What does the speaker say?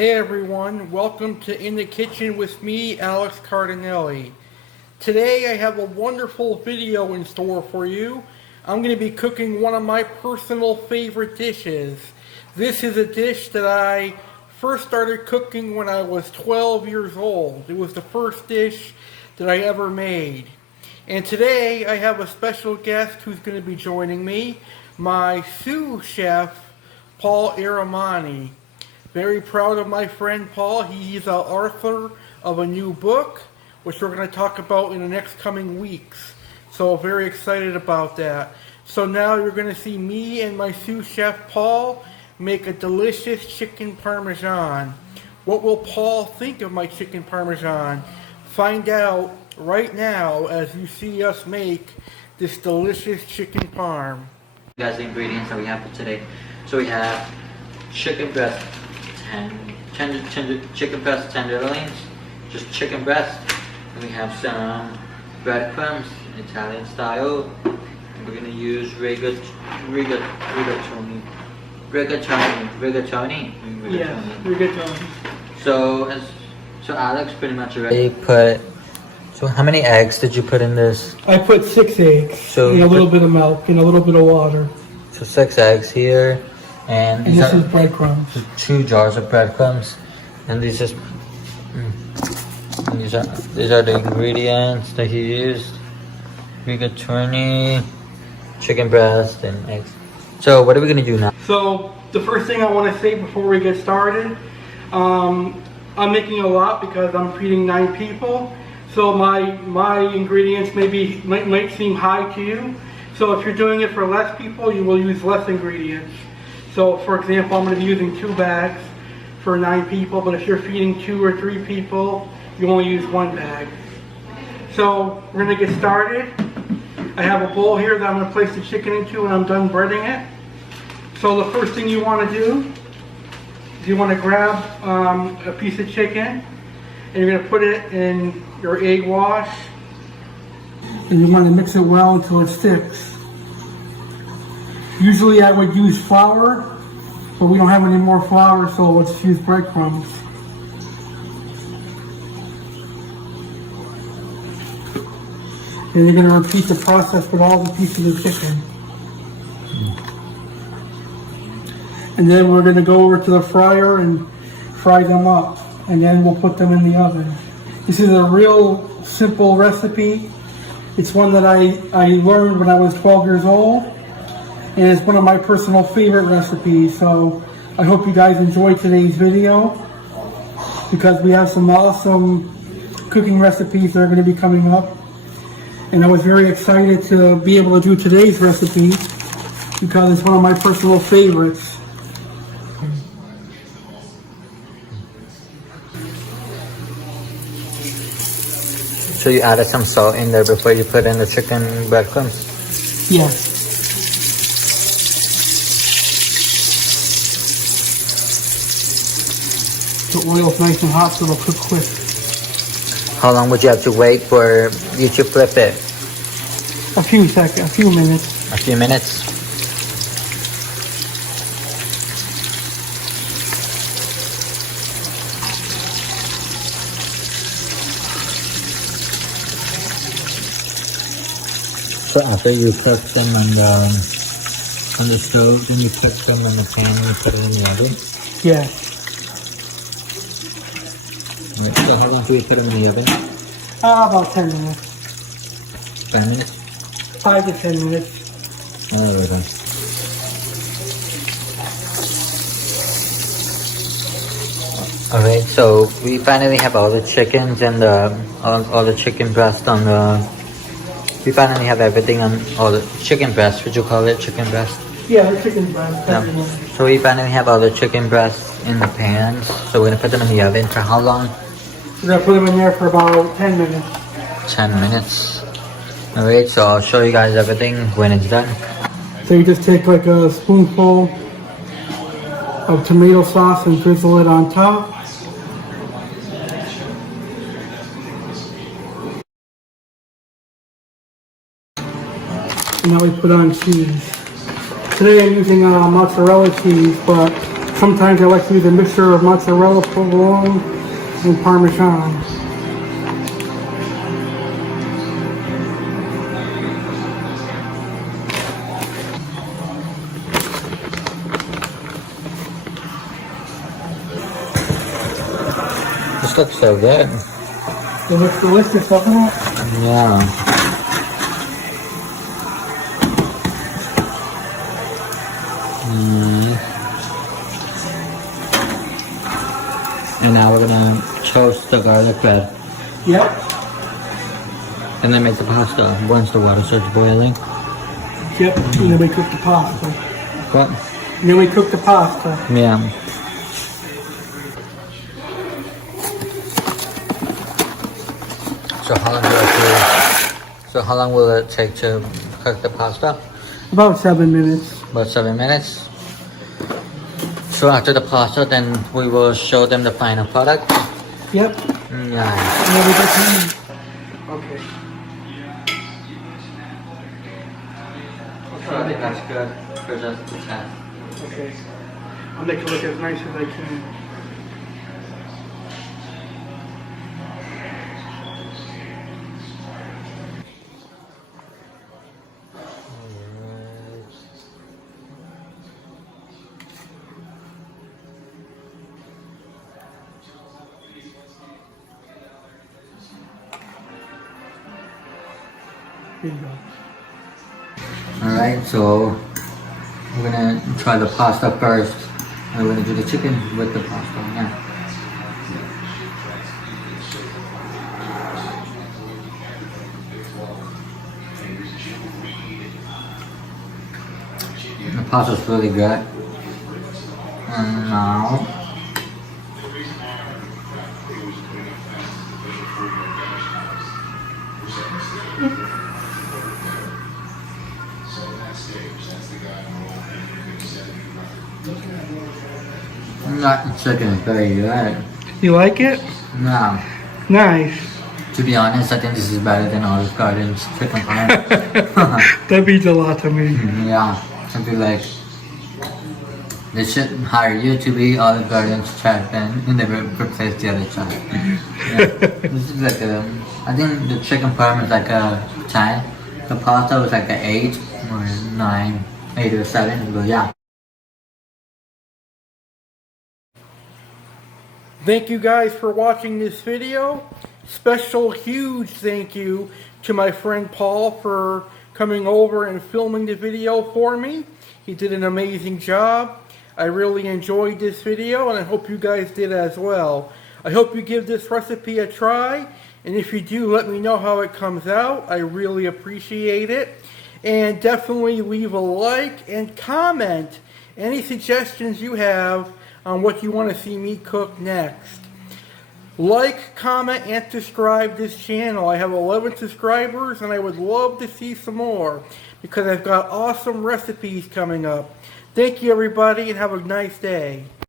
Hey everyone, welcome to In the Kitchen with me, Alex Cardinale. Today I have a wonderful video in store for you. I'm going to be cooking one of my personal favorite dishes. This is a dish that I first started cooking when I was 12 years old. It was the first dish that I ever made. And today I have a special guest who's going to be joining me, my sous chef, Paul Aramouni. Very proud of my friend Paul. He's the author of a new book, which we're going to talk about in the next coming weeks. So very excited about that. So now you're going to see me and my sous chef Paul make a delicious chicken parmesan. What will Paul think of my chicken parmesan? Find out right now as you see us make this delicious chicken parm. Guys, the ingredients that we have for today. So we have chicken breast and chicken breast tenderloins, just chicken breast. And we have some breadcrumbs, Italian style. And we're gonna use rigatoni. Yeah, rigatoni. So Alex pretty much already put. So how many eggs did you put in this? I put 6 eggs, so and a little bit of milk, and a little bit of water. So 6 eggs here. And this is breadcrumbs. 2 jars of breadcrumbs, and these are the ingredients that he used: rigatoni, chicken breast, and eggs. So what are we gonna do now? So the first thing I want to say before we get started, I'm making a lot because I'm feeding 9 people. So my ingredients might seem high to you. So if you're doing it for less people, you will use less ingredients. So for example, I'm going to be using 2 bags for 9 people, but if you're feeding 2 or 3 people, you only use 1 bag. So we're going to get started. I have a bowl here that I'm going to place the chicken into when I'm done breading it. So the first thing you want to do is you want to grab a piece of chicken and you're going to put it in your egg wash. And you want to mix it well until it sticks. Usually I would use flour, but we don't have any more flour, so let's use breadcrumbs. And you're going to repeat the process with all the pieces of chicken. And then we're going to go over to the fryer and fry them up. And then we'll put them in the oven. This is a real simple recipe. It's one that I learned when I was 12 years old. And it's one of my personal favorite recipes. So I hope you guys enjoyed today's video, because we have some awesome cooking recipes that are going to be coming up. And I was very excited to be able to do today's recipe because it's one of my personal favorites. So you added some salt in there before you put in the chicken breadcrumbs? Yes. The oil's nice and hot, so it'll cook quick. How long would you have to wait for you to flip it? A few seconds, a few minutes. A few minutes? So after you cook them on the stove, then you cook them in the pan and you put it in the oven? Yeah. Right, so how long do we put them in the oven? About 10 minutes. 5 minutes? 5 to 10 minutes. Alright. Alright, so we finally have all the chickens and all the chicken breast on the... We finally have everything on all the chicken breast. Would you call it chicken breast? Yeah, the chicken breast. No. So we finally have all the chicken breasts in the pans. So we're gonna put them in the oven for how long? We're gonna put them in there for about 10 minutes. 10 minutes. Alright, so I'll show you guys everything when it's done. So you just take like a spoonful of tomato sauce and drizzle it on top. And now we put on cheese. Today I'm using mozzarella cheese, but Sometimes I like to use a mixture of mozzarella, provolone, and Parmesan. This looks so good. It looks delicious, doesn't it? Yeah. And now we're gonna toast the garlic bread. Yep. And then make the pasta once the water starts boiling. Yep. And then we cook the pasta. What? And then we cook the pasta. Yeah. So how long will it take to cook the pasta? About 7 minutes. About 7 minutes. So after the pasta, then we will show them the final product. Yep. Yeah. And then we get to eat. Okay. So I think that's good for just the test. Okay. I'll make it look as nice as I can. Here you go. Alright, so we're gonna try the pasta first. And we're gonna do the chicken with the pasta. Yeah. The pasta's really good. And now that chicken is very good. You like it? No. Nice. To be honest, I think this is better than Olive Garden's chicken parm. That means a lot to me. Yeah, I feel like they should hire you to be Olive Garden's chef and never replace the other chef. Yeah. This is like a, I think the chicken parm is like a 10. The pasta was like an 8 or 9, 8 or 7, but yeah. Thank you guys for watching this video. Special huge thank you to my friend Paul for coming over and filming the video for me. He did an amazing job. I really enjoyed this video and I hope you guys did as well. I hope you give this recipe a try, and if you do, let me know how it comes out. I really appreciate it. And definitely leave a like and comment any suggestions you have on what you want to see me cook next. Like, comment, and subscribe this channel. I have 11 subscribers and I would love to see some more because I've got awesome recipes coming up. Thank you everybody and have a nice day.